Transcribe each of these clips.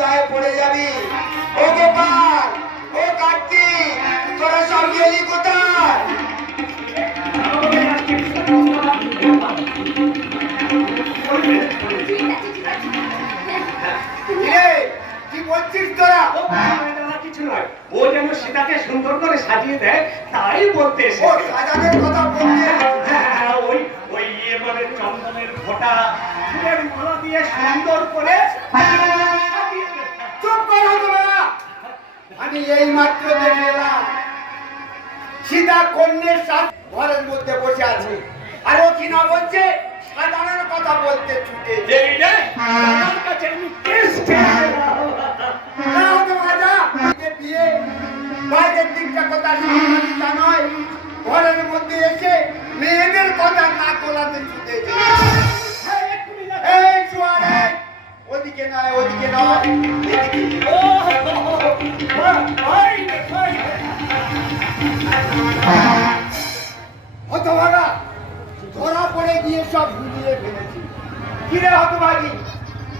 বিপর্যয়ে পড়ে যাবি। ও গোপাল, ও কার্তিক, তোরা সব গেলি কোথায়? কি বলছিস তোরা? কিছু নয়, ও যেন সীতাকে সুন্দর করে সাজিয়ে দেয় তাই বলতে এসে। ও সাজানোর কথা বলতে? ওই ওই এবারে চন্দনের ফোঁটা ফুলের মালা দিয়ে সুন্দর করে। চুপ করো তোরা! আমি এই মাত্র দেখে এলাম সীতা কন্যের সাথে ঘরের মধ্যে বসে আছে, আর ও কি না বলছে সাজানোর কথা বলতে ছুটে বিয়ে বাইরের দিকটা কথা তা নয়, ঘরের মধ্যে এসে মেয়েদের কথা না তোলাতে ছুটে ওদিকে নয়, ওদিকে নয়, হতভাগা ধরা পড়ে গিয়ে সব ভুলিয়ে ফেলেছি। কিরে হতভাগী,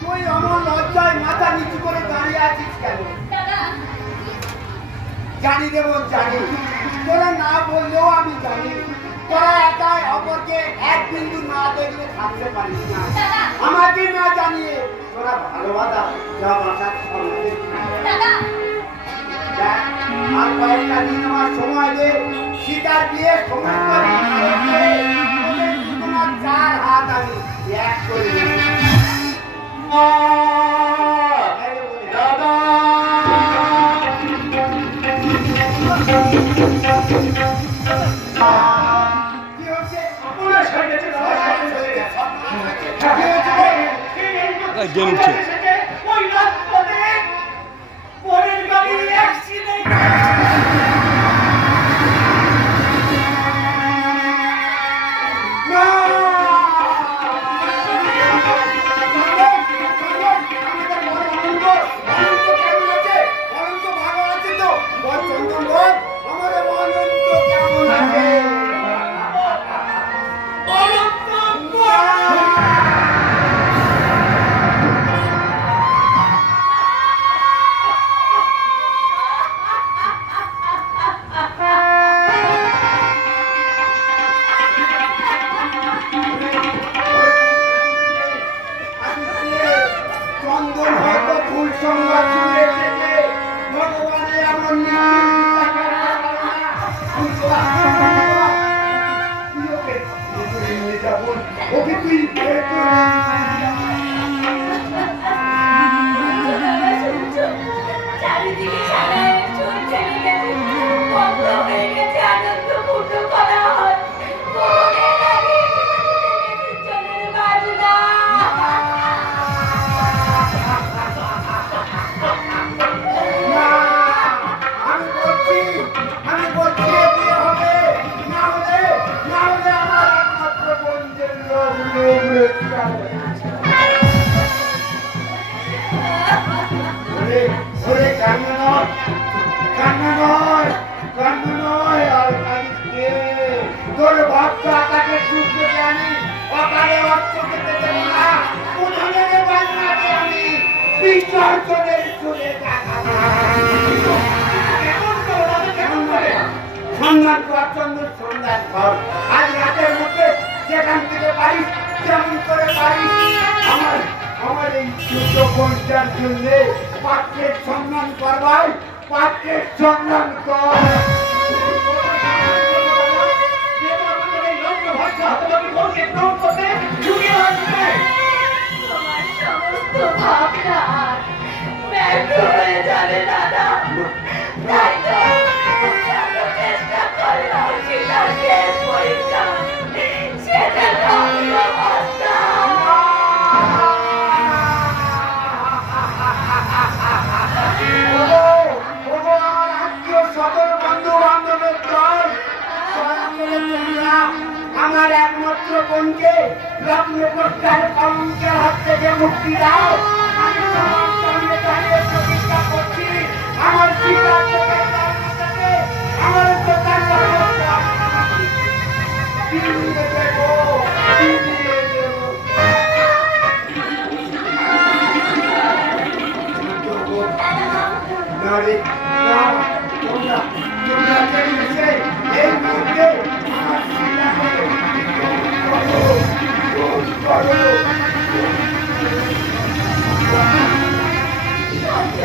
তুই আমার লজ্জায় মাথা নিচু করে দাঁড়িয়ে আছিস কেন? জানি রে বোন, জানি। তোরা না বললেও আমি জানি তোরা একাই অপরকে এক বিন্দু না দেখলে থাকতে পারিস না। আমাকে না জানিয়ে তোরা ভালোবাসা যা বাসা আর কয়েকটা দিন আমার সময় দে, সীতার বিয়ে সমস্ত তোমার 4 হাত আমি এক করে দাদা। কি হচ্ছে? গেম উঠছে। তোর ভক্ত আকাশের সূর্য জানি, অকালে অর্থ পেতে দেব না, উঠানের বাজনাকে আমি বিসর্জনের চলে সন্ধান প্রচন্ড সন্ধান কর। আজ রাতের মধ্যে যেখান থেকে পারিস যেমন করে পারিস আমার এই ছোট বোনটার জন্য পাত্রের সন্ধান করবাই, পাত্রের সন্ধান কর। আমার একমাত্র বোনকে রত্নপ্রস্থার কলঙ্কের হাত থেকে মুক্তি দাও। আমি তোমার সামনে দাঁড়িয়ে প্রতিজ্ঞা করছি, আমার সীতার চোখের কারণে থেকে আমার প্রচার ফিরিয়ে দেব, ফিরিয়ে দেব। করে না, তোমরা কেউ এসে এই মুহূর্তে আমার সীতাকে করো।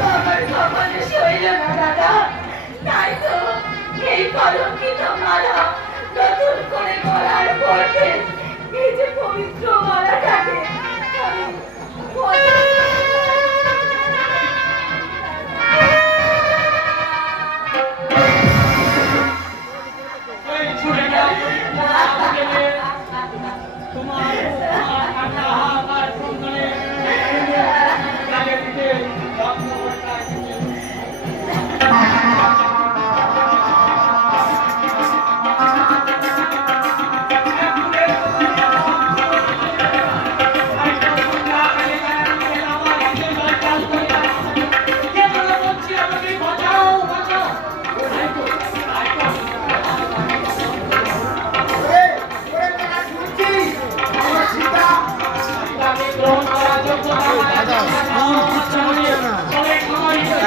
আমার কপালে সইল না দাদা, তাই তো এই কলঙ্কিত মালা নতুন করে গলার পড়তে এই যে পবিত্র মালাটাকে আমি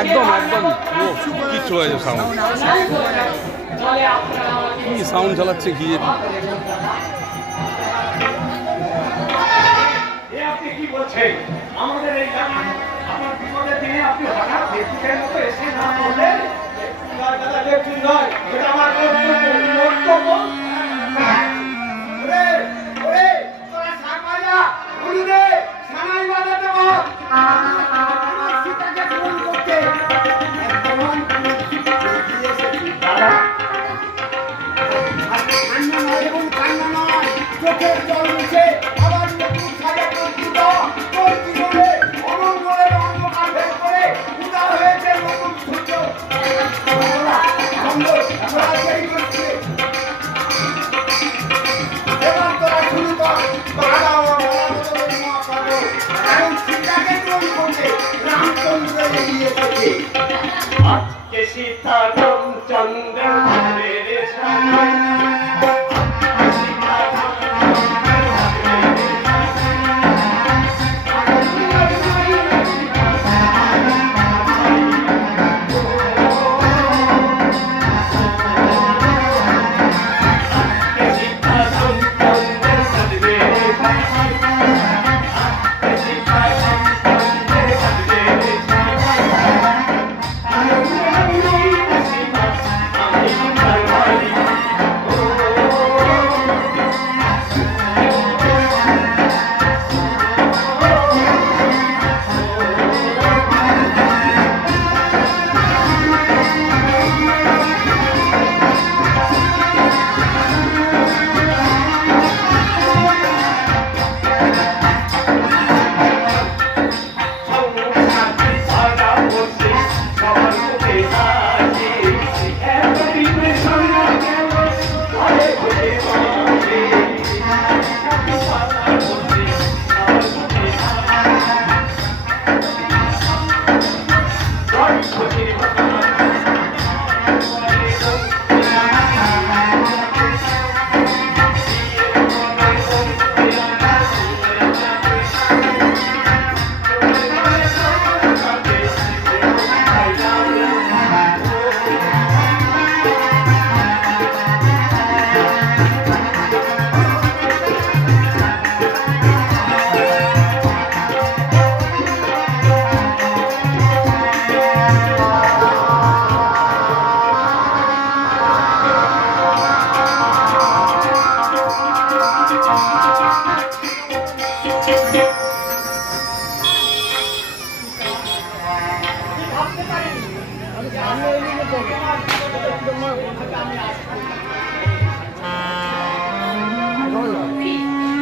একদম একদম কিচ্ছু হয়েছে সাউন্ড কি সাউন্ড চালাচ্ছে কি আপনি কি বলছেন? আমাদের এই গ্রামে আপনার বিপদের দিনে আপনি হঠাৎ ব্যক্তিদের মতো এসে না বললেন? দাদা দেখছেন নয়, এটা আমার কর্তব্য। ওরে ওরে তোরা সামাইয়া বলুদে সানাই বাজাতে বল আমার সীতাকে ফোন করতে একদম দিয়েছে দাদা কান্না নয় এবং কান্না নয় চোখের জল মুছে আবার নতুন সাজা প্রস্তুত তোর জীবনে অমঙ্গলের অন্ধকার ভেদ করে উদা হয়েছে নতুন সূর্য তোরা দেরি করছে এবার তোরা শুরু কর বাধা ও বলাবদলের মহাপাগল কারণ সীতাকে গ্রহণ করতে রামচন্দ্র এগিয়ে এসেছে আজকে সীতা রামচন্দ্রের সামনে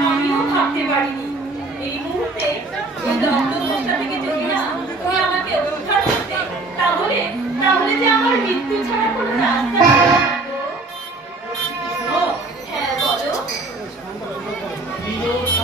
আমিও ভাবতে পারিনি এই মুহূর্তে এই দগ্ধ থেকে যদি না তুমি আমাকে উদ্ধার করতে তাহলে তাহলে যে আমার মৃত্যু ছাড়া কোনো রাস্তা ছিল না গো। ও হ্যাঁ বলো জীবনে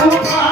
কোথায়